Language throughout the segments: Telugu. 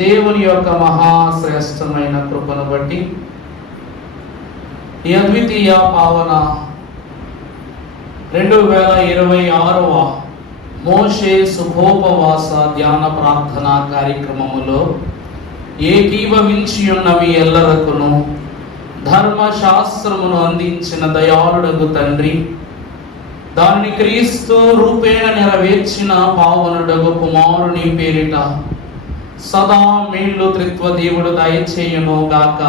దేవుని యొక్క మహాశ్రేష్టమైన కృపను బట్టి ఈ అద్వితీయ పావన 2026వ మోషే సుఖోపవాస ధ్యాన ప్రార్థనా కార్యక్రమములో ఏకీభవించి ఉన్న మీ ఎల్లరకును ధర్మశాస్త్రమును అందించిన దయాళుడగు తండ్రి, దానిని క్రీస్తు రూపేణ నెరవేర్చిన పావనుడగు కుమారుని పేరిట సదా మేళ్ళు త్రిత్వ దేవుడు దయచేయును గాక.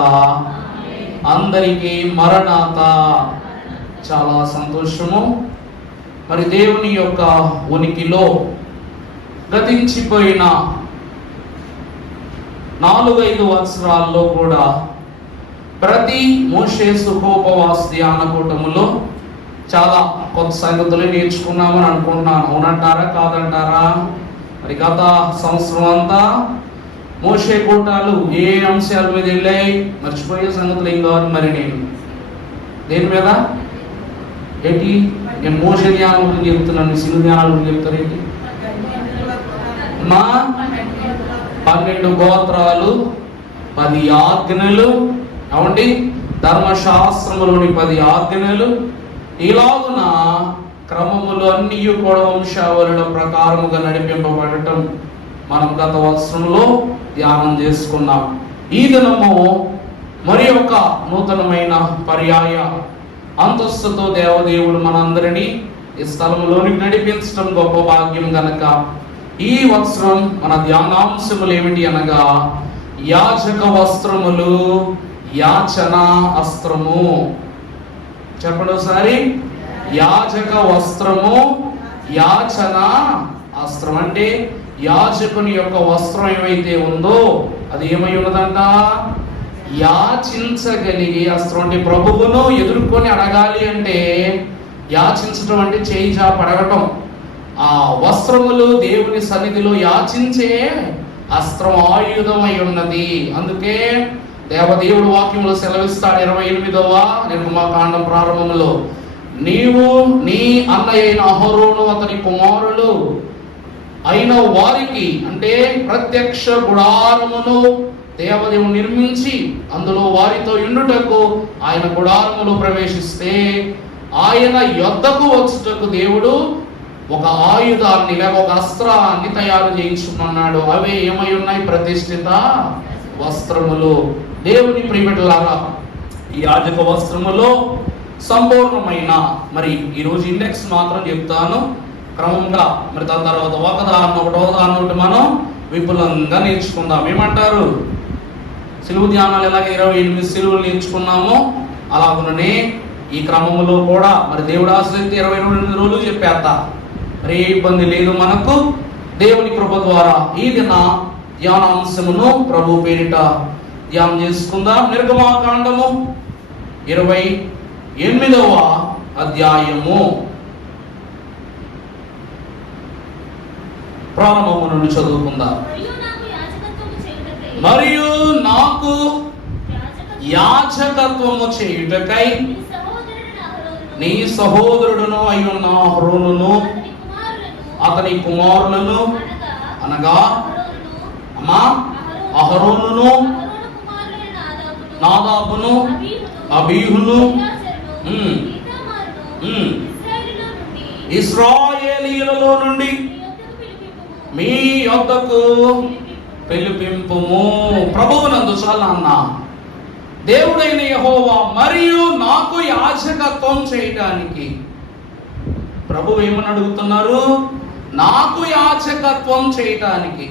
అందరికీ మరణాత. చాలా సంతోషము. మరి దేవుని యొక్క ఉనికిలో గతించిపోయిన 4-5 సంవత్సరాల్లో కూడా ప్రతి మోషే సుఖోపవాస ధ్యాన కూటములో చాలా కొత్త సంగతులు నేర్చుకున్నామని అనుకుంటున్నాను. అవునంటారా కాదంటారా? మరి గత సంవత్సరం అంతా మోషే కూటాలు ఏ అంశాల మీద వెళ్ళాయి? మర్చిపోయే సంగతులు ఏం కావాలి? మరి నేను దేని మీద ఏంటి? నేను మోషే ధ్యానం గురించి చెప్తున్నాను, శిలు ధ్యానాల గురించి చెప్తారు ఏంటి? మా 12 గోత్రాలు, 10 ఆజ్ఞలు, అవండి ధర్మశాస్త్రములోని 10 ఆజ్ఞలు, ఇలాగున క్రమములు అన్నీ కూడా వంశావళుల ప్రకారముగా నడిపింపబడటం మనం గత సంవత్సరంలో ధ్యానం చేసుకున్నాం. ఈ దినము మరి ఒక నూతనమైన పర్యాయ అంతస్తుతో దేవదేవుడు మనందరినీ ఈ స్థలంలోనికి నడిపించడం గొప్ప భాగ్యం గనక ఈ వస్త్రం మన ధ్యానాంశములు ఏమిటి అనగా యాజక వస్త్రములు, యాచన అస్త్రము. చెప్పండి ఒకసారి. యాజక వస్త్రము, యాచన అస్త్రం. అంటే యాజకుని యొక్క వస్త్రం ఏమైతే ఉందో అది ఏమై ఉన్నదంట? యాచించగలిగే అస్త్రం. అంటే ప్రభువును ఎదుర్కొని అడగాలి అంటే యాచించడం అంటే చేయి చాపి అడగటం. ఆ వస్త్రములు దేవుని సన్నిధిలో యాచించే అస్త్రం, ఆయుధమై ఉన్నది. అందుకే దేవదేవుడు వాక్యములు సెలవిస్తాడు 28వ నిర్గమకాండం ప్రారంభంలో, నీవు నీ అన్నయ్య అయిన అహరోను అతని కుమారులు అయిన వారికి, అంటే ప్రత్యక్ష గుడారమును దేవదేవుడు నిర్మించి అందులో వారితో ఇండుటకు ఆయన గుడారములో ప్రవేశిస్తే ఆయన యొద్దకు వచ్చుటకు దేవుడు ఒక ఆయుధాన్ని లేక ఒక అస్త్రాన్ని తయారు చేయించుకున్నాడు. అవే ఏమై ఉన్నాయి? ప్రతిష్ఠిత వస్త్రములు. దేవుని ప్రియబిడ్డలారా, ఈ యాజక వస్త్రములో సంపూర్ణమైన, మరి ఈరోజు ఇండెక్స్ మాత్రం చెప్తాను క్రమంగా, మరి దాని తర్వాత ఒకదాన్ని మనం విపులంగా నేర్చుకుందాం. ఏమంటారు? సిలువు ధ్యానాలు ఎలాగ 28 సిలువులు నేర్చుకున్నామో అలాగనే ఈ క్రమంలో కూడా మరి దేవుడు ఆశ్రయిస్తే 22 రోజులు చెప్పేస్తా. మరి ఏ ఇబ్బంది లేదు మనకు. దేవుని కృప ద్వారా ఈ దిన ధ్యానాంశమును ప్రభు పేరిట ధ్యానం చేసుకుందాం. నిర్గమకాండము 28వ అధ్యాయము ప్రారంభము నుండి చదువుకుందాం. మరియు నాకు యాజకత్వము చేయుటకై నీ సహోదరుడును అయ్యున్న అహరోనును అతని కుమారులను, అనగా అహరోనును, నాదాబును, అబీహును, ఇశ్రాయేలీయులలో నుండి మీ యొద్దకు పిలిపింపుము. ప్రభువునందు చాలా అన్న దేవుడైన యెహోవా మరియు నాకు యాజకత్వం చేయడానికి. ప్రభువు ఏమని అడుగుతున్నారు? నాకు యాజకత్వం చేయటానికి.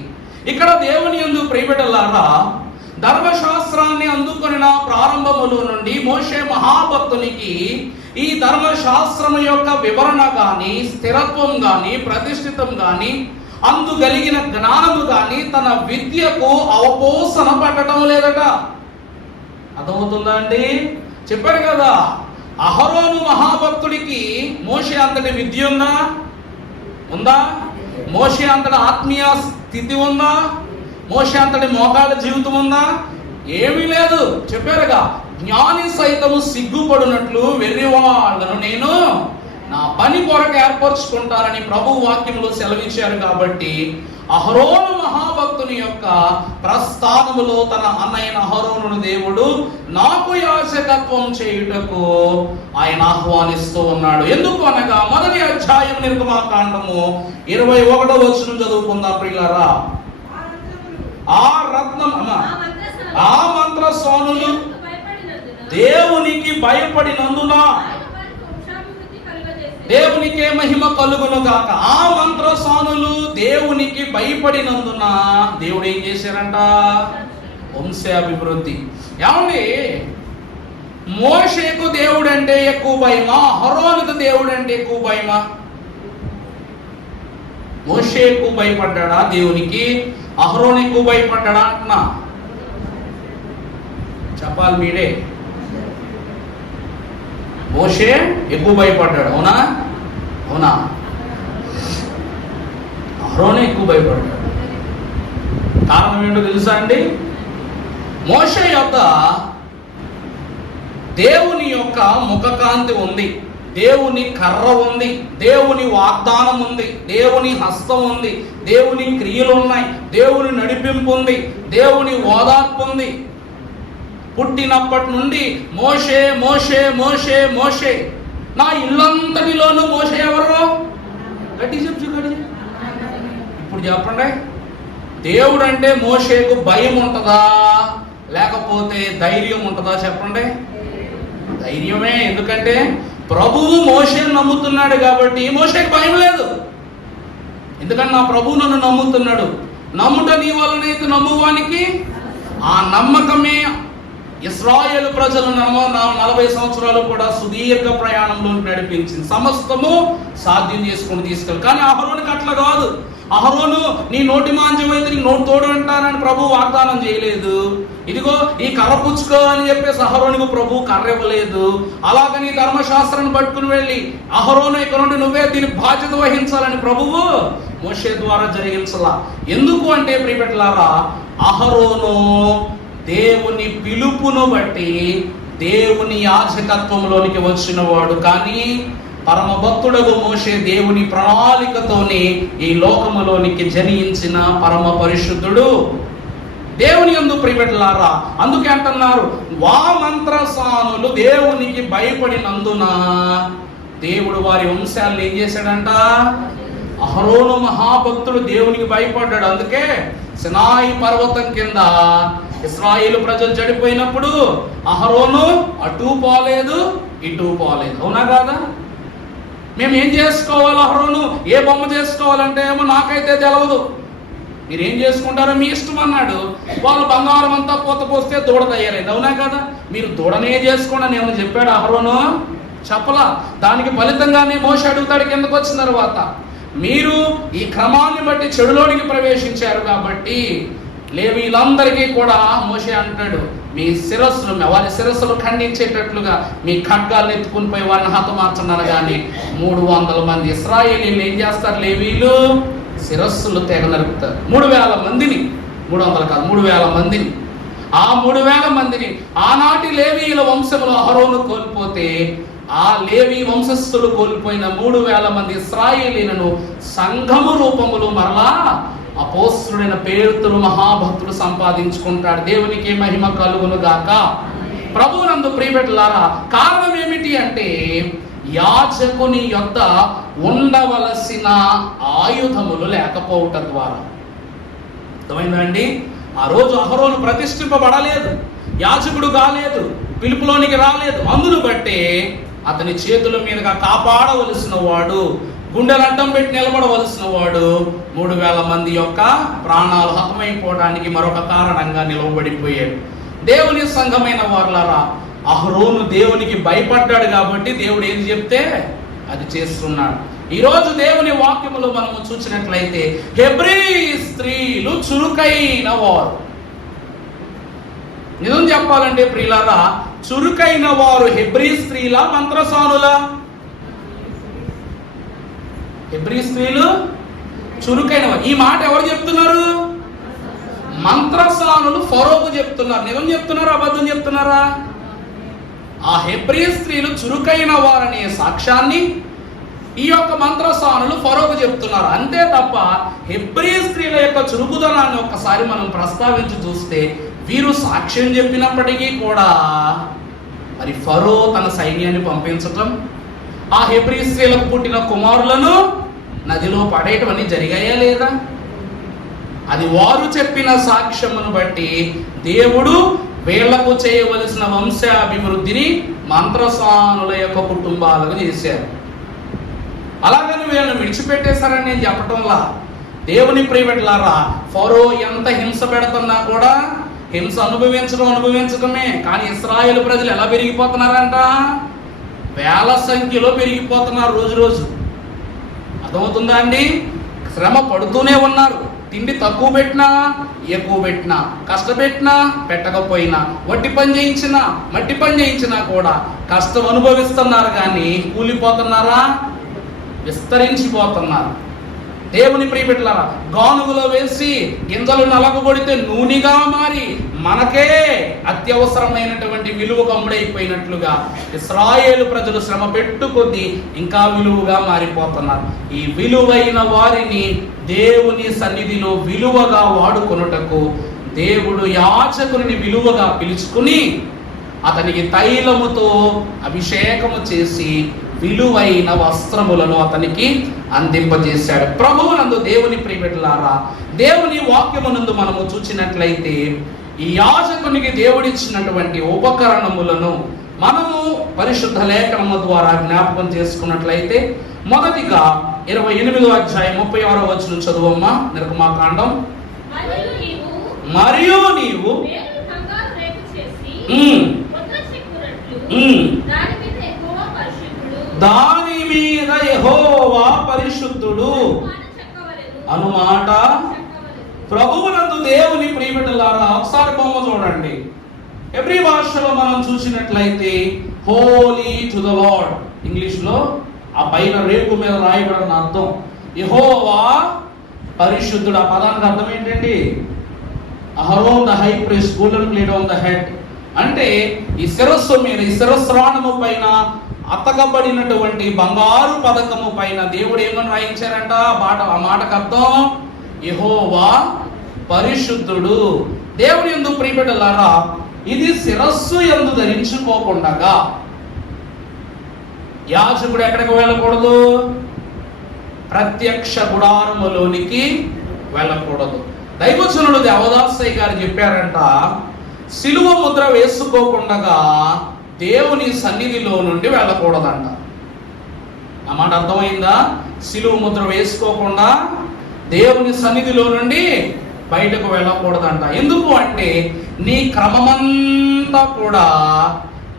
ఇక్కడ దేవుని యందు ప్రియబిడ్డలారా, ధర్మశాస్త్రాన్ని అందుకొనిన ప్రారంభములో నుండి మోషే మహాభక్తునికి ఈ ధర్మశాస్త్రము యొక్క వివరణ గాని, స్థిరత్వం గాని, ప్రతిష్ఠితం గాని, అందు కలిగిన జ్ఞానము గాని తన విద్యకు అవపోసన పట్టడం లేదట. అర్థమవుతుందా అండి? చెప్పారు కదా, అహరోను మహాభక్తుడికి మోషే అంతటి విద్య ఉందా? మోషే అంతటి ఆత్మీయ స్థితి ఉందా? మోషే అంతటి మోకాళ్ళ జీవితం ఉందా? ఏమీ లేదు. చెప్పారుగా, జ్ఞాని సైతము సిగ్గుపడినట్లు వెర్రివాళ్లను నేను నా పని కొరకు ఏర్పరచుకుంటారని ప్రభు వాక్యములో సెలవిచ్చారు. కాబట్టి అహరోను మహాభక్తుని యొక్క ప్రస్థానములో తన అన్నయ్యన అహరోనును దేవుడు నాకు యాజకత్వం చేయుటకు ఆయన ఆహ్వానిస్తూ ఉన్నాడు. ఎందుకు అనగా మొదటి అధ్యాయం నిర్గమాకాండము 21వ వచనం చదువుకుందాం ప్రియులారా. ఆ మంత్రస్వానులు దేవునికి భయపడినందున దేవునికే మహిమ కలుగును గాక. ఆ మంత్రస్వానులు దేవునికి భయపడినందున దేవుడు ఏం చేశారంట? వంశాభివృద్ధి. ఏమండి, మోషేకు దేవుడు అంటే ఎక్కువ భయమా, అహరోనుకు దేవుడు అంటే ఎక్కువ భయమా? మోషే ఎక్కువ భయపడ్డా దేవునికి, అహరోను ఎక్కువ భయపడ్డా అంటున్నా? చెప్పాలి మీరే. మోషే ఎక్కువ భయపడ్డాడు, అవునా? అవునా? అహరోను ఎక్కువ భయపడ్డాడు. కారణం ఏంటో తెలుసా అండి? మోషే యొక్క దేవుని యొక్క ముఖకాంతి ఉంది, దేవుని కర్ర ఉంది, దేవుని వాగ్దానం ఉంది, దేవుని హస్తం ఉంది, దేవుని క్రియలు ఉన్నాయి, దేవుని నడిపింపు ఉంది, దేవుని ఓదార్పు ఉంది. పుట్టినప్పటి నుండి మోషే మోషే మోషే మోషే. నా ఇల్లంతటిలోనూ మోషే ఎవరు? గట్టి చెప్పు. ఇప్పుడు చెప్పండి, దేవుడు అంటే మోషేకు భయం ఉంటుందా లేకపోతే ధైర్యం ఉంటుందా? చెప్పండి. ధైర్యమే. ఎందుకంటే ప్రభువు మోషేను నమ్ముతున్నాడు కాబట్టి మోషేకు భయం లేదు. ఎందుకంటే నా ప్రభువు నన్ను నమ్ముతున్నాడు. నమ్ముట నీ వలనైతే నమ్మువానికి ఆ నమ్మకమే ఇశ్రాయేలు ప్రజలను 40 సంవత్సరాలు కూడా సుదీర్ఘ ప్రయాణంలో నడిపించింది. సమస్తము సాధ్యం చేసుకుని తీసుకెళ్ళి. కానీ అహరోనుకి అట్లా కాదు. అహరోను నీ నోటి మాంజమైతే నీకు నోటి తోడు అంటానని ప్రభు వాగ్దానం చేయలేదు. ఇదిగో ఈ కర్ర పుచ్చుకో అని చెప్పేసి అహరోనుకు ప్రభు కర్ర ఇవ్వలేదు. అలాగని ధర్మశాస్త్రాన్ని పట్టుకుని వెళ్ళి అహరోను ఇక్కడ నుండి నువ్వే దీని బాధ్యత వహించాలని ప్రభువు మోషే ద్వారా జరిగించలా. ఎందుకు అంటే ప్రియబిడ్డలారా, అహరోను దేవుని పిలుపును బట్టి దేవుని యాజకత్వంలోనికి వచ్చినవాడు. కానీ పరమ భక్తుడగు మోషే దేవుని ప్రణాళికతోనే ఈ లోకములోనికి జనించిన పరమ పరిశుద్ధుడు. దేవుని యందు ప్రియబిడ్డలారా, అందుకే అంటున్నారు, వా మంత్రసానులు దేవునికి భయపడినందున దేవుడు వారి వంశాలను ఏం చేశాడంట? అహరోను మహాభక్తుడు దేవునికి భయపడ్డాడు. అందుకే సినాయి పర్వతం కింద ఇశ్రాయేలు ప్రజలు చెడిపోయినప్పుడు అహరోను అటు పోలేదు ఇటు పోలేదు. అవునా కాదా? మేము ఏం చేసుకోవాలి? అహరోను ఏ బొమ్మ చేసుకోవాలంటే ఏమో నాకైతే తెలవదు, మీరేం చేసుకుంటారో మీ ఇష్టం అన్నాడు. వాళ్ళు బంగారం అంతా పోస్తే దూడ తయారైంది. అవునా కదా? మీరు దూడనే చేసుకోండి అని ఏమో చెప్పాడు అహరోను? చెప్పలా. దానికి ఫలితంగానే మోషే అడుగుతాడు కిందకు వచ్చిన తర్వాత, మీరు ఈ క్రమాన్ని బట్టి చెడులోనికి ప్రవేశించారు కాబట్టి లేవీలందరికీ కూడా మోషే అంటాడు, మీ శిరస్సులు వారి శిరస్సులు ఖండించేటట్లుగా మీ ఖడ్గాలు ఎత్తుకుని పోయి వారిని హతమార్చున్నారు. కానీ 300 మంది ఇశ్రాయేలీలు ఏం చేస్తారు? లేవీలు శిరస్సులు తెగ నరుకుతారు. 3000 మందిని, 300 కాదు 3000 మందిని. ఆ 3000 మందిని ఆనాటి లేవీయుల వంశంలో అహరోను కోల్పోతే ఆ లేవి వంశస్థులు కోల్పోయిన 3000 మంది ఇశ్రాయేలీలను సంఘము రూపములు మరలా అపోస్తలుడైన పేతురు మహాభక్తుడు సంపాదించుకుంటాడు. దేవునికి మహిమ కలుగును గాక. ప్రభువునందు ప్రియబిడ్డలారా, కారణం ఏమిటి అంటే యాజకుని యొద్ద ఉండవలసిన ఆయుధములు లేకపోవట ద్వారా. అర్థమైందండి? ఆ రోజు అహరోను ప్రతిష్ఠింపబడలేదు, యాజకుడు కాలేదు, పిలుపులోనికి రాలేదు. అందును బట్టే అతని చేతుల మీదుగా కాపాడవలసిన వాడు, గుండెలు అడ్డం పెట్టి నిలబడవలసిన వాడు 3000 మంది యొక్క ప్రాణాలు హతమైపోవడానికి మరొక కారణంగా నిలవబడిపోయాడు. దేవుని సంఘమైన వారులారా, అహరోను దేవునికి భయపడ్డాడు కాబట్టి దేవుడు ఏది చెప్తే అది చేస్తున్నాడు. ఈరోజు దేవుని వాక్యములో మనము చూసినట్లయితే హెబ్రీ స్త్రీలు చురుకైన వారు. నిజం చెప్పాలంటే ప్రియులారా, చురుకైన వారు హెబ్రీ స్త్రీల మంత్రసానుల? హెబ్రీ స్త్రీలు చురుకైన వారు. ఈ మాట ఎవరు చెప్తున్నారు? మంత్రసానులు ఫరోకు చెప్తున్నారు. నిజం చెప్తున్నారా అబద్ధం చెప్తున్నారా? ఆ హెబ్రీ స్త్రీలు చురుకైన వారనే సాక్ష్యాన్ని ఈ యొక్క మంత్రసానులు ఫరోకు చెప్తున్నారు. అంతే తప్ప హెబ్రీ స్త్రీల యొక్క చురుకుదనాన్ని ఒక్కసారి మనం ప్రస్తావించి చూస్తే, వీరు సాక్ష్యం చెప్పినప్పటికీ కూడా మరి ఫరో తన సైన్యాన్ని పంపించటం, ఆ హెబ్రీ స్త్రీలకు పుట్టిన కుమారులను నదిలో పడేయటం అన్ని జరిగాయా లేదా? అది వారు చెప్పిన సాక్ష్యమును బట్టి దేవుడు వీళ్లకు చేయవలసిన వంశాభివృద్ధిని మంత్రసానుల యొక్క కుటుంబాలకు చేశారు. అలాగని వీళ్ళని విడిచిపెట్టేశారని నేను చెప్పటంలా. దేవుని ప్రియబిడ్డలారా, ఫరో ఎంత హింస పెడుతున్నా కూడా హింస అనుభవించడమే. కానీ ఇశ్రాయేలు ప్రజలు ఎలా పెరిగిపోతున్నారంట? వేల సంఖ్యలో పెరిగిపోతున్నారు రోజు రోజు. అర్థమవుతుందా అండి? శ్రమ పడుతూనే ఉన్నారు. తిండి తక్కువ పెట్టినా ఎక్కువ పెట్టినా, కష్టపెట్టినా పెట్టకపోయినా, మట్టి పని చేయించినా కూడా కష్టం అనుభవిస్తున్నారు. కానీ కూలిపోతున్నారా? విస్తరించిపోతున్నారు. దేవుని ప్రియబిడ్డలారా, గానుగులో వేసి గింజలు నలగబడితే నూనెగా మారి మనకే అత్యవసరమైనటువంటి విలువకు అమ్ముడైపోయినట్లుగా ఇశ్రాయేలు ప్రజలు శ్రమ పెట్టుకొద్దీ ఇంకా విలువగా మారిపోతున్నారు. ఈ విలువైన వారిని దేవుని సన్నిధిలో విలువగా వాడుకొనుటకు దేవుడు యాజకుని విలువగా పిలుచుకుని అతనికి తైలముతో అభిషేకము చేసి విలువైన వస్త్రములను అతనికి అందింపజేశాడు. ప్రభువునందు దేవుని ప్రియబిడ్డలారా, దేవుని వాక్యమునందు మనము చూచినట్లయితే ఈ యాజకునికి దేవుడిచ్చినటువంటి ఉపకరణములను మనము పరిశుద్ధ లేఖనము ద్వారా జ్ఞాపకం చేసుకున్నట్లయితే, మొదటిగా 28వ అధ్యాయం 36వ వచనం చదువమ్మా. నిర్గమాకాండం. మరియు నీవు దాని మీద యెహోవా పరిశుద్ధుడు అనుమాట. ప్రభువునందు దేవుని ప్రియబిడ్డలారా, ఒకసారి బొమ్మ చూడండి. ఎవ్రీ భాషలో మనం చూసినట్లయితే holy to the Lord, English లో ఆ పైన రేపు మీద రాయబడిన అర్థం యెహోవా పరిశుద్ధుడు. ఆ పదానికి అర్థం ఏంటండి? Aaron the high priest golden plate on the head అంటే ఈ శిరస్సు మీద, ఈ శిరస్రాణము పైన అతకబడినటువంటి బంగారు పథకము పైన దేవుడు ఏమని రాయించారంట? ఆ మాటకు అర్థం యెహోవా పరిశుద్ధుడు. దేవుని యందు ప్రియబిడ్డలారా, ఇది శిరస్సు యందు ధరించుకోకుండా యాజకుడు ఎక్కడికి వెళ్ళకూడదు? ప్రత్యక్ష గుడారములోనికి వెళ్ళకూడదు. దైవజనుడు దేవదాసయ్య గారు చెప్పారంట, సిలువ ముద్ర వేసుకోకుండా దేవుని సన్నిధిలో నుండి వెళ్ళకూడదంట. ఆ మాట అర్థమైందా? సిలువ ముద్ర వేసుకోకుండా దేవుని సన్నిధిలో నుండి బయటకు వెళ్ళకూడదంట. ఎందుకు అంటే నీ క్రమమంతా కూడా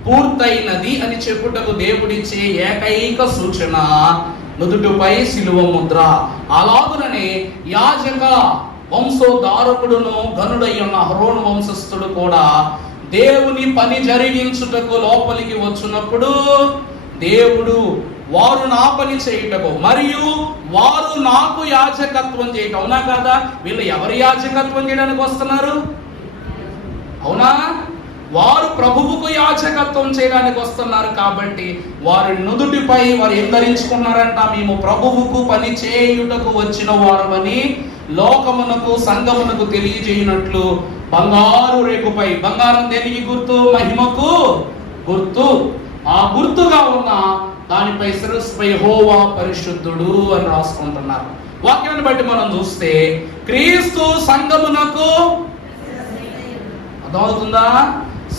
పూర్తయినది అని చెప్పుటకు దేవుడిచ్చే ఏకైక సూచన నుదుటిపై సిలువ ముద్ర. అలాగుననే యాజక వంశోద్ధారకుడును గనుడై ఉన్న అహరోను వంశస్థుడు కూడా దేవుని పని జరిగించుటకు లోపలికి వచ్చినప్పుడు దేవుడు వారు నా పని చేయుటకు మరియు వారు నాకు యాజకత్వం చేయటం. అవునా కాదా? వీళ్ళు ఎవరి యాజకత్వం చేయడానికి వస్తున్నారు? అవునా? వారు ప్రభువుకు యాజకత్వం చేయడానికి వస్తున్నారు. కాబట్టి వారి నుదుటిపై వారు ఏం ధరించుకున్నారంట? మేము ప్రభువుకు పని చేయుటకు వచ్చిన వారమని లోకమునకు సంఘమునకు తెలియజేయనట్లు బంగారు రేకుపై, బంగారం దేనికి గుర్తు? మహిమకు గుర్తు. ఆ గుర్తుగా ఉన్న దానిపై శిరస్సుపై యెహోవా పరిశుద్ధుడు అని రాసుకుంటున్నారు. వాక్యాన్ని బట్టి మనం చూస్తే క్రీస్తు సంఘమునకు, అర్థమవుతుందా?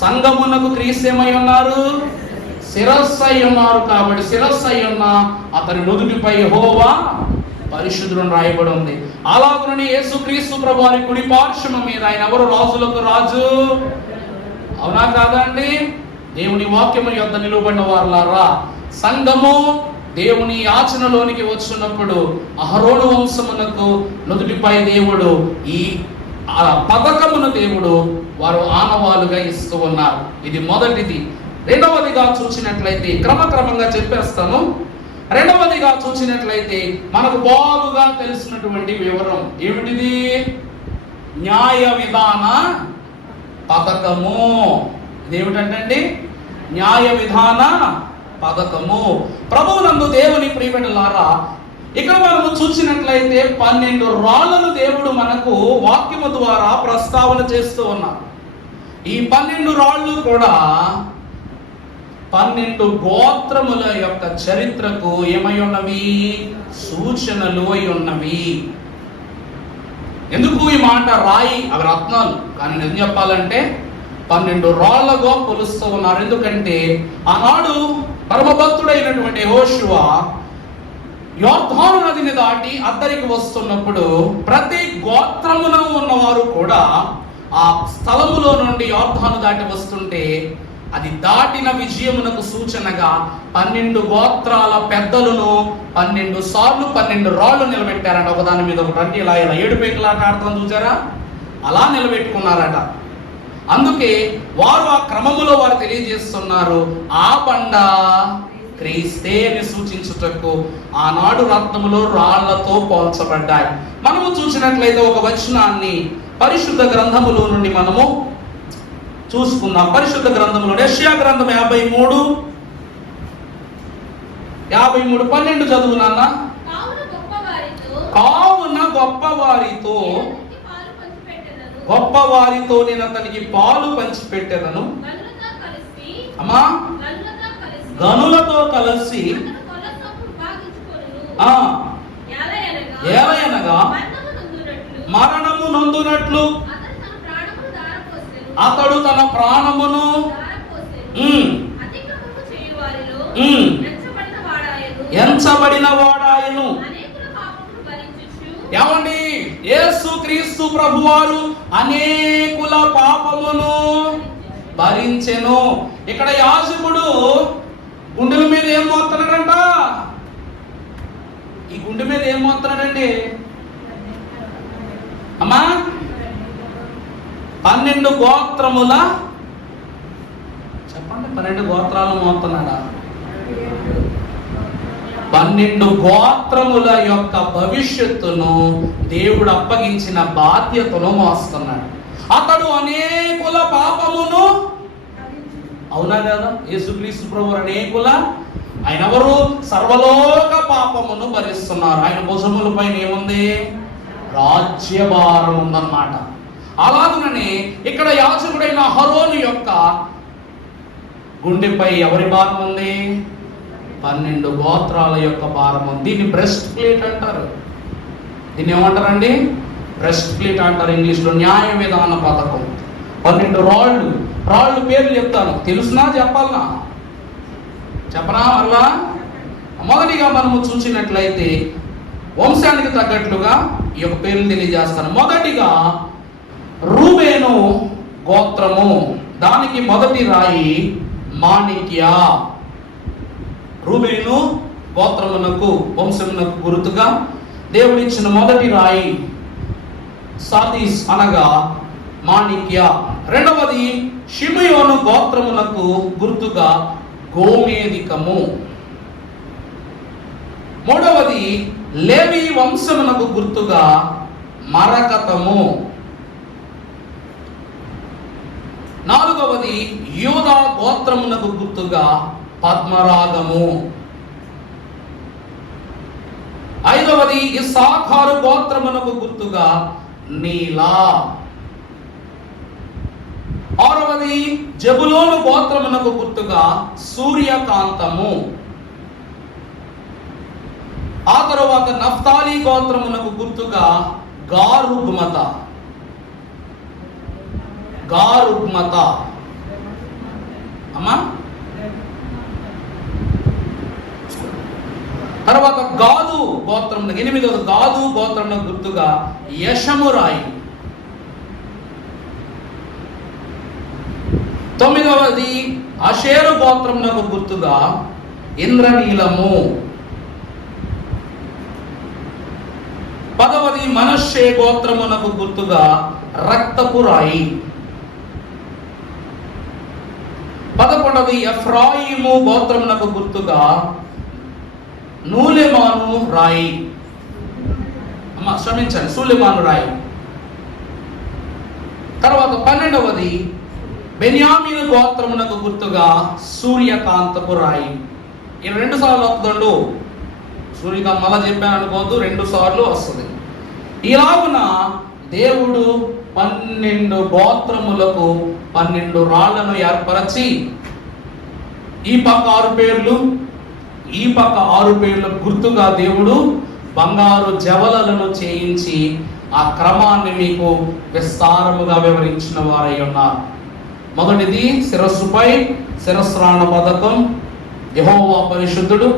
సంఘమునకు క్రీస్తు ఏమై ఉన్నారు? శిరస్సు అయి ఉన్నారు. కాబట్టి శిరస్సు అయి ఉన్న అతని నుదుటిపై యెహోవా పరిశుద్ధుడు రాయబడి ఉంది. అలాగునని యేసుక్రీస్తు ప్రభువారి కుడి పార్శ్వము మీద ఆయన ఎవరు? రాజులకు రాజు. అవునా కాదండి? దేవుని వాక్యము యొద్ద నిలువబడిన వారులారా, సంఘము దేవుని యాచనలోనికి వచ్చినప్పుడు అహరోను వంశమునకు నుదుటిపై దేవుడు ఈ పథకమును దేవుడు వారు ఆనవాలుగా ఇస్తూ ఉన్నారు. ఇది మొదటిది. రెండవదిగా చూసినట్లయితే, క్రమక్రమంగా చెప్పేస్తాను. రెండవదిగా చూసినట్లయితే మనకు బాగుగా తెలిసినటువంటి వివరం ఏమిటిది? న్యాయ విధాన పథకము. ఇదేమిటంటే న్యాయ విధాన పథకము. ప్రభువునందు దేవుని ప్రియబిడ్డలారా, ఇక్కడ మనము చూసినట్లయితే 12 రాళ్లను దేవుడు మనకు వాక్యము ద్వారా ప్రస్తావన చేస్తూ ఉన్నారు. ఈ 12 రాళ్ళు కూడా 12 గోత్రముల యొక్క చరిత్రకు ఏమై ఉన్నవి? సూచనలు అయి ఉన్నవి. ఎందుకు ఈ మాట రాయి? అవి రత్నాలు, కానీ నిజం చెప్పాలంటే 12 రాళ్లగా కొలుస్తూ ఉన్నారు. ఎందుకంటే ఆనాడు పరమభక్తుడైనటువంటి యెహోషువ యోర్దాను నదిని దాటి అద్దరికి వస్తున్నప్పుడు ప్రతి గోత్రమున ఉన్నవారు కూడా ఆ స్థలములో నుండి యోర్దాను దాటి వస్తుంటే అది దాటిన విజయమునకు సూచనగా 12 గోత్రాల పెద్దలను 12 సార్లు 12 రాళ్ళు నిలబెట్టారట, ఒకదాని మీద ఒకటి. అంటే ఇలా 7 పేకలాట ఆడతాం చూసారా, అలా నిలబెట్టుకున్నారట. అందుకే వారు ఆ క్రమములో వారు తెలియజేస్తున్నారు, ఆ బండ క్రీస్తే అని సూచించుటకు ఆనాడు రత్నములు రాళ్లతో పోల్చబడ్డాయి. మనము చూసినట్లయితే ఒక వచనాన్ని పరిశుద్ధ గ్రంథములో నుండి మనము చూసుకుందాం. పరిశుద్ధ గ్రంథములో యెషయా గ్రంథం 53:12 చదువు నాన్న. కావున గొప్పవారితో నేను అతనికి పాలు పంచిపెట్టెదను. అమ్మా, గనులతో కలిసి ఏలయనగా మరణము నొందునట్లు అతడు తన ప్రాణమును ఎంచబడిన వాడాయను. ఏమండి, యేసు క్రీస్తు ప్రభువారు అనేకుల పాపమును భరించెను. ఇక్కడ యాజకుడు గుండెల మీద ఏం మోస్తున్నాడంట? ఈ గుండె మీద ఏం మోస్తున్నాడండి అమ్మా? 12 గోత్రముల, చెప్పండి, 12 గోత్రాలు మోస్తున్నాడా? 12 గోత్రముల యొక్క భవిష్యత్తును దేవుడు అప్పగించిన బాధ్యతను మోస్తున్నాడు. అతడు అనేకుల పాపమును, అవునా కదా? యేసుక్రీస్తు ప్రభువు అనేకుల, ఆయన ఎవరు? సర్వలోక పాపమును భరిస్తున్నారు. ఆయన భుజముల పైన ఏముంది? రాజ్యభారం ఉందన్నమాట. అలాగనే ఇక్కడ యాజకుడైన అహరోను యొక్క గుండెపై ఎవరి భారం ఉంది? 12 గోత్రాల యొక్క భారం ఉంది. దీన్ని బ్రెస్ట్ ప్లేట్ అంటారు. దీన్ని ఏమంటారండి? బ్రెస్ట్ ప్లేట్ అంటారు ఇంగ్లీష్లో. న్యాయ విధాన పథకం. 12 రాళ్ళు పేర్లు చెప్తాను, తెలుసునా చెప్పాలనా? చెప్పనా? మరలా మొదటిగా మనము చూసినట్లయితే వంశానికి తగ్గట్లుగా ఈ యొక్క పేర్లు తెలియజేస్తాను. మొదటిగా రూబేను గోత్రము, దానికి మొదటి రాయి మాణిక్య. రూబేను గోత్రమునకు, వంశమునకు గుర్తుగా దేవుడిచ్చిన మొదటి రాయి సాదీస్ అనగా మాణిక్య. రెండవది షిమయోను గోత్రమునకు గుర్తుగా గోమేధికము. మూడవది లేవి వంశమునకు గుర్తుగా మరకతము. నాలుగవది యూదా గోత్రమునకు గుర్తుగా పద్మరాగము. ఐదవది ఇస్సాఖారు గోత్రమునకు గుర్తుగా నీలా. ఆరవది జబులోను గోత్రమునకు గుర్తుగా సూర్యకాంతము. ఆ తరువాత నఫ్తాలి గోత్రమునకు గుర్తుగా గారుగ్మత. అమ్మా, తర్వాత గాదు గోత్రం, 8వ గాదు గోత్రమునకు గుర్తుగా యశమురాయి. 9వది అషేరు గోత్రమునకు గుర్తుగా ఇంద్రనీలము. 10వది మనష్షే గోత్రమునకు గుర్తుగా రక్తపు రాయి. 11వది ఎఫ్రాయిము గోత్రమునకు గుర్తుగా నూలెమాను రాయి. క్షమించండి, సూలెమాను రాయి. తర్వాత 12వది బెన్యామీను గోత్రమునకు గుర్తుగా సూర్యకాంతపు రాయి. ఈ 2 సార్లు వస్తుందండు. సూర్యకాంత్ మళ్ళా చెప్పాను అనుకోవద్దు, 2 సార్లు వస్తుంది. ఇలాగున దేవుడు 12 గోత్రములకు 12 రాళ్లను ఏర్పరచి, ఈ పక్క 6 పేర్లు, ఈ పక్క 6 పేర్ల గుర్తుగా దేవుడు బంగారు జవలలను చేయించి ఆ క్రమాన్ని మీకు విస్తారముగా వివరించిన వారై ఉన్నారు. మొదటిది శిరస్సుపై శిరస్రాణ పథకం, యెహోవా పరిశుద్ధుడు.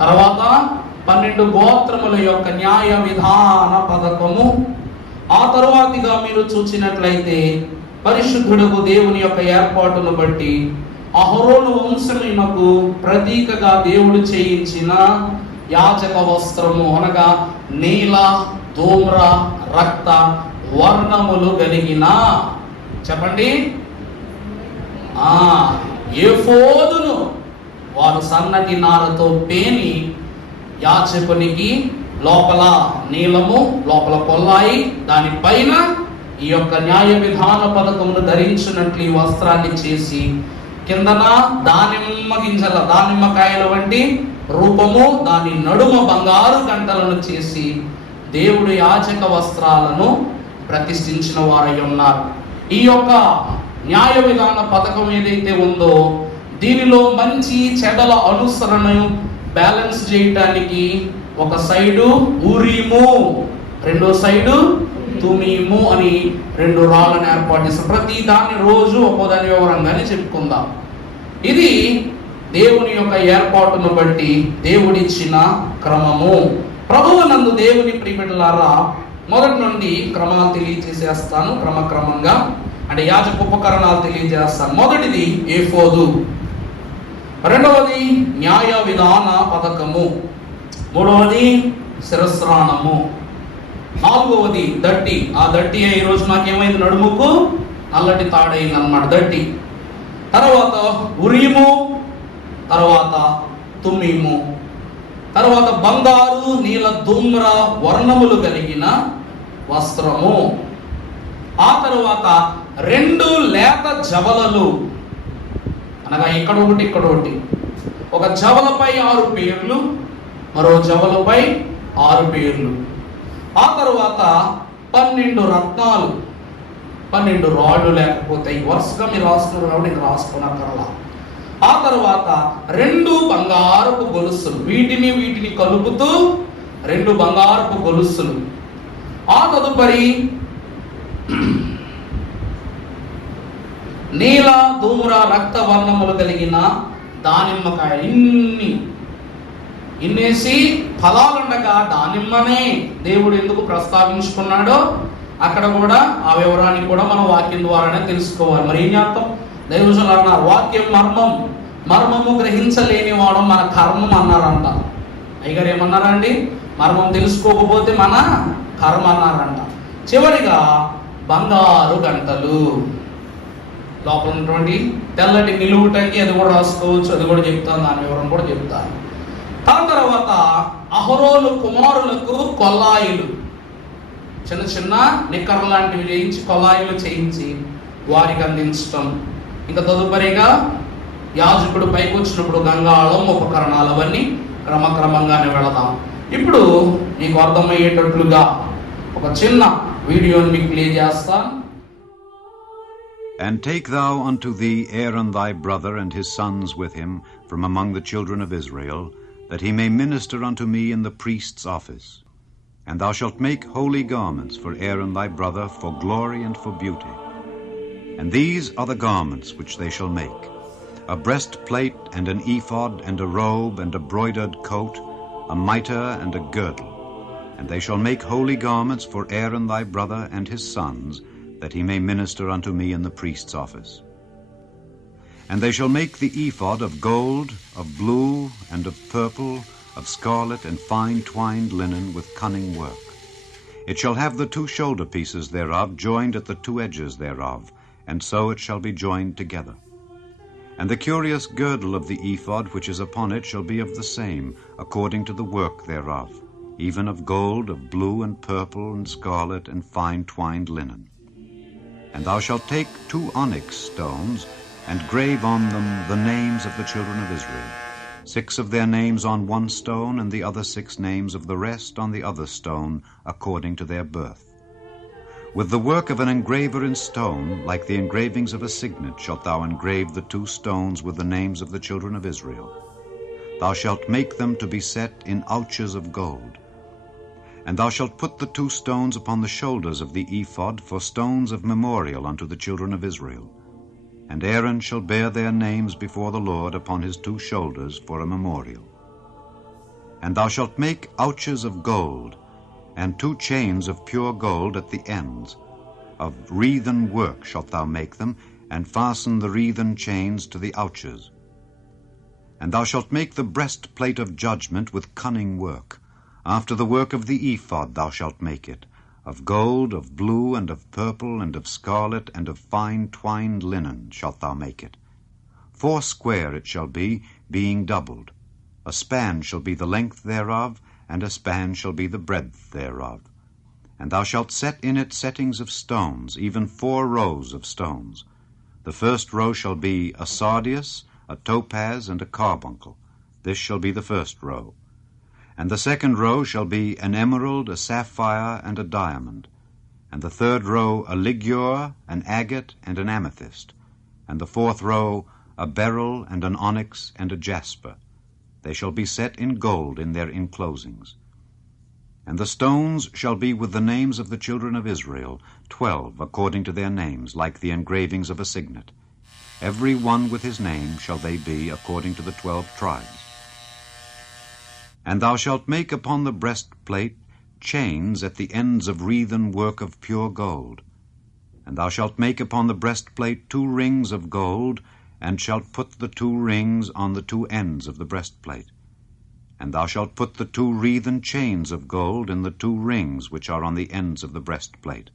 తర్వాత 12 గోత్రముల యొక్క న్యాయ విధాన పథకము. ఆ తరువాతిగా మీరు చూసినట్లయితే పరిశుద్ధుడకు దేవుని యొక్క ఏర్పాటును బట్టి అహరోను వంశమునకు ప్రతీకగా దేవుడు చేయించిన యాజక వస్త్రము, అనగా నీల, ధూమ్ర, రక్త వర్ణములు కలిగిన, చెప్పండి, ఏఫోదును వారు సన్నటి నారతో పేని యాజకునికి లోపల నీలము, లోపల కొల్లాయి, దానిపైన ఈ యొక్క న్యాయ విధాన పథకమును ధరించినట్లు ఈ వస్త్రాన్ని చేసి, కిందన దానిమ్మ గింజల, దానిమ్మకాయల వంటి రూపము, దాని నడుమ బంగారు గంటలను చేసి దేవుడు యాజక వస్త్రాలను ప్రతిష్ఠించిన వారై ఉన్నారు. ఈ యొక్క న్యాయ విధాన పథకం ఏదైతే ఉందో, దీనిలో మంచి చెడల అనుసరణను బ్యాలెన్స్ చేయటానికి ఒక సైడు ఊరీము, రెండో సైడు తుమీము అని 2 రాళ్ళను ఏర్పాటు చేస్తారు. ప్రతి దాన్ని రోజు ఒక్కో దాని వివరంగానే చెప్పుకుందాం. ఇది దేవుని యొక్క ఏర్పాటును బట్టి దేవుడిచ్చిన క్రమము. ప్రభువునందు దేవుని ప్రియబిడ్డలారా, మొదటి నుండి క్రమాలు తెలియజేసేస్తాను. క్రమక్రమంగా అంటే యాజక ఉపకరణాలు తెలియజేస్తాను. మొదటిది ఏఫోదు, రెండవది న్యాయ విధాన పథకము, మూడవది శిరస్రాణము, నాలుగవది దట్టి. ఆ దట్టి ఈ రోజు నాకేమైంది, నడుముకు నల్లటి తాడైంది అన్నమాట, దట్టి. తర్వాత ఉరీము, తర్వాత తుమ్మీము, తర్వాత బంగారు, నీల, ధూమ్ర వర్ణములు కలిగిన వస్త్రము. ఆ తర్వాత 2 లేత జవలలు, అనగా ఇక్కడ ఒకటి ఇక్కడ ఒకటి. ఒక జవలపై 6 పేర్లు, మరో జవలపై 6 పేర్లు. ఆ తర్వాత 12 రత్నాలు, 12 రాళ్ళు, లేకపోతే వరుసగా మీరు రాస్తున్నారు కాబట్టి ఇంకా రాసుకున్నక్కర్లా. ఆ తర్వాత 2 బంగారపు గొలుసులు, వీటిని కలుపుతూ 2 బంగారపు గొలుసులు. ఆ తదుపరి నీల, ధూమ్ర, రక్త వర్ణములు కలిగిన దానిమ్మకాయ. ఇన్నేసి ఫలాలుండగా దానిమ్మనే దేవుడు ఎందుకు ప్రస్తావించుకున్నాడో అక్కడ కూడా ఆ వివరాన్ని కూడా మనం వాక్యం ద్వారానే తెలుసుకోవాలి. మరి ఏం చేస్తాం, దైవజనులు అన్నారు, వాక్యం మర్మము గ్రహించలేని వాడు మన కర్మం అన్నారంట. అయ్యగారు ఏమన్నారండి, మర్మం తెలుసుకోకపోతే మన కర్మ అన్నారంట. చివరిగా బంగారు గంటలు, లోపల ఉన్నటువంటి తెల్లటి నిలువుటంకి, అది కూడా రాసుకోవచ్చు, అది కూడా చెప్తాను, దాని వివరం కూడా చెప్తాను. దాని తర్వాత అహరోను కుమారులకు కొల్లాయిలు, చిన్న చిన్న నిక్కర లాంటివి చేయించి కొల్లాయిలు చేయించి వారికి అందించటం. ఇంకా తదుపరిగా యాజకుడు పైకి వచ్చినప్పుడు గంగాళం, ఉపకరణాలు, అవన్నీ క్రమక్రమంగానే వెళదాం. ఇప్పుడు నీకు అర్థమయ్యేటట్లుగా ఒక చిన్న వీడియోని మీకు ప్లే చేస్తాను. And take thou unto thee Aaron thy brother and his sons with him from among the children of Israel, that he may minister unto me in the priest's office. And thou shalt make holy garments for Aaron thy brother, for glory and for beauty. And these are the garments which they shall make: a breastplate and an ephod and a robe and a broidered coat, a mitre and a girdle. And they shall make holy garments for Aaron thy brother and his sons, that he may minister unto me in the priest's office. And they shall make the ephod of gold, of blue, and of purple, of scarlet, and fine twined linen with cunning work. It shall have the 2 shoulder pieces thereof joined at the 2 edges thereof, and so it shall be joined together. And the curious girdle of the ephod which is upon it shall be of the same, according to the work thereof, even of gold, of blue, and purple, and scarlet, and fine twined linen. And thou shalt take 2 onyx stones, and grave on them the names of the children of Israel, 6 of their names on one stone, and the other 6 names of the rest on the other stone, according to their birth. With the work of an engraver in stone, like the engravings of a signet, shalt thou engrave the 2 stones with the names of the children of Israel. Thou shalt make them to be set in ouches of gold. And thou shalt put the 2 stones upon the shoulders of the ephod for stones of memorial unto the children of Israel. And Aaron shall bear their names before the Lord upon his 2 shoulders for a memorial. And thou shalt make ouches of gold, and 2 chains of pure gold at the ends. Of wreathen work shalt thou make them, and fasten the wreathen chains to the ouches. And thou shalt make the breastplate of judgment with cunning work. After the work of the ephod thou shalt make it, of gold, of blue, and of purple, and of scarlet, and of fine twined linen shalt thou make it. 4 square it shall be, being doubled. A span shall be the length thereof, and a span shall be the breadth thereof. And thou shalt set in it settings of stones, even 4 rows of stones. The first row shall be a sardius, a topaz, and a carbuncle. This shall be the first row. And the second row shall be an emerald, a sapphire, and a diamond. And the third row a ligure, an agate, and an amethyst. And the 4th row a beryl, and an onyx, and a jasper. They shall be set in gold in their enclosings. And the stones shall be with the names of the children of Israel, 12 according to their names, like the engravings of a signet. Every one with his name shall they be, according to the 12 tribes. And thou shalt make upon the breastplate chains at the ends of wreathen work of pure gold. And thou shalt make upon the breastplate 2 rings of gold, and shalt put the 2 rings on the 2 ends of the breastplate. And thou shalt put the 2 wreathen chains of gold in the 2 rings which are on the ends of the breastplate.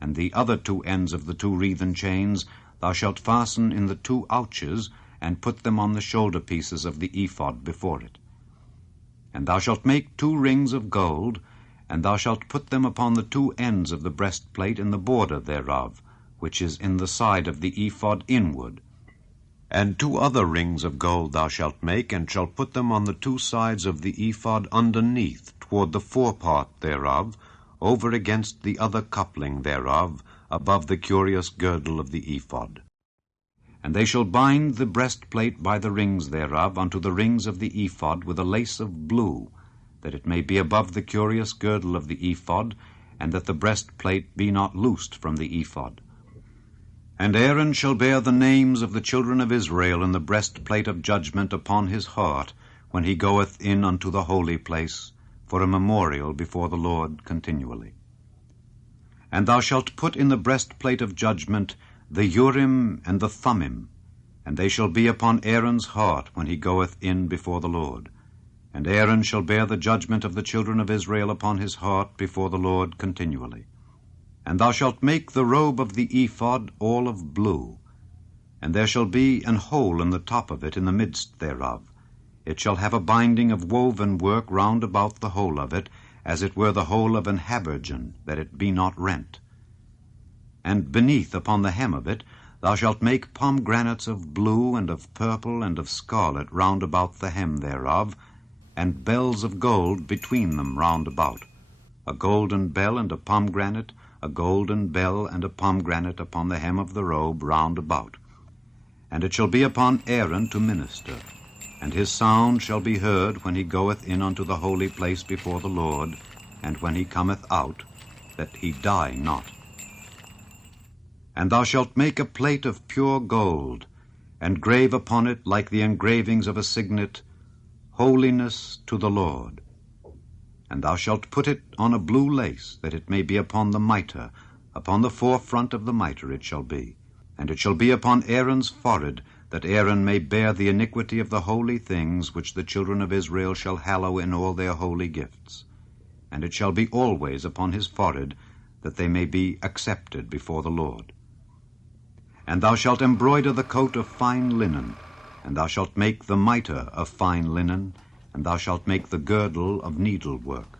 And the other 2 ends of the 2 wreathen chains thou shalt fasten in the 2 ouches, and put them on the shoulder pieces of the ephod before it. And thou shalt make 2 rings of gold, and thou shalt put them upon the 2 ends of the breastplate in the border thereof, which is in the side of the ephod inward. And 2 other rings of gold thou shalt make, and shalt put them on the 2 sides of the ephod underneath, toward the forepart thereof, over against the other coupling thereof, above the curious girdle of the ephod. And they shall bind the breastplate by the rings thereof unto the rings of the ephod with a lace of blue, that it may be above the curious girdle of the ephod, and that the breastplate be not loosed from the ephod. And Aaron shall bear the names of the children of Israel in the breastplate of judgment upon his heart, when he goeth in unto the holy place, for a memorial before the Lord continually. And thou shalt put in the breastplate of judgment the Urim and the Thummim, and they shall be upon Aaron's heart when he goeth in before the Lord. And Aaron shall bear the judgment of the children of Israel upon his heart before the Lord continually. And thou shalt make the robe of the ephod all of blue, and there shall be an hole in the top of it in the midst thereof. It shall have a binding of woven work round about the hole of it, as it were the hole of an habergeon, that it be not rent. And beneath upon the hem of it thou shalt make pomegranates of blue, and of purple, and of scarlet round about the hem thereof, and bells of gold between them round about, a golden bell and a pomegranate, a golden bell and a pomegranate upon the hem of the robe round about. And it shall be upon Aaron to minister, and his sound shall be heard when he goeth in unto the holy place before the Lord, and when he cometh out, that he die not. And thou shalt make a plate of pure gold, and grave upon it, like the engravings of a signet, Holiness to the Lord. And thou shalt put it on a blue lace, that it may be upon the mitre, upon the forefront of the mitre it shall be. And it shall be upon Aaron's forehead, that Aaron may bear the iniquity of the holy things which the children of Israel shall hallow in all their holy gifts. And it shall be always upon his forehead, that they may be accepted before the Lord. And thou shalt embroider the coat of fine linen, and thou shalt make the mitre of fine linen, and thou shalt make the girdle of needlework.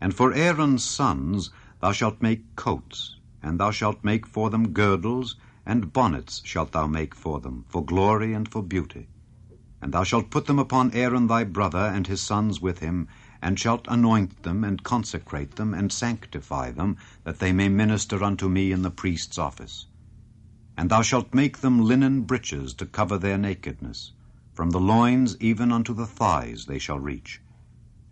And for Aaron's sons thou shalt make coats, and thou shalt make for them girdles, and bonnets shalt thou make for them, for glory and for beauty. And thou shalt put them upon Aaron thy brother and his sons with him, and shalt anoint them, and consecrate them, and sanctify them, that they may minister unto me in the priest's office. And thou shalt make them linen breeches to cover their nakedness. From the loins even unto the thighs they shall reach.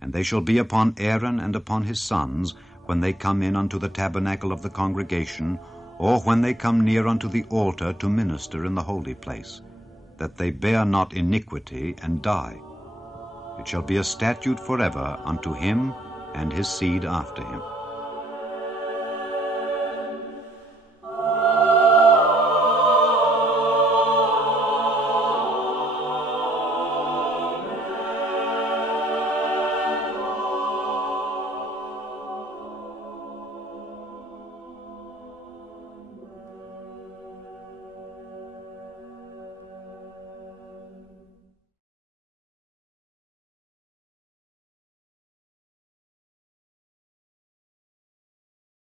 And they shall be upon Aaron and upon his sons, when they come in unto the tabernacle of the congregation, or when they come near unto the altar to minister in the holy place, that they bear not iniquity and die. It shall be a statute forever unto him and his seed after him.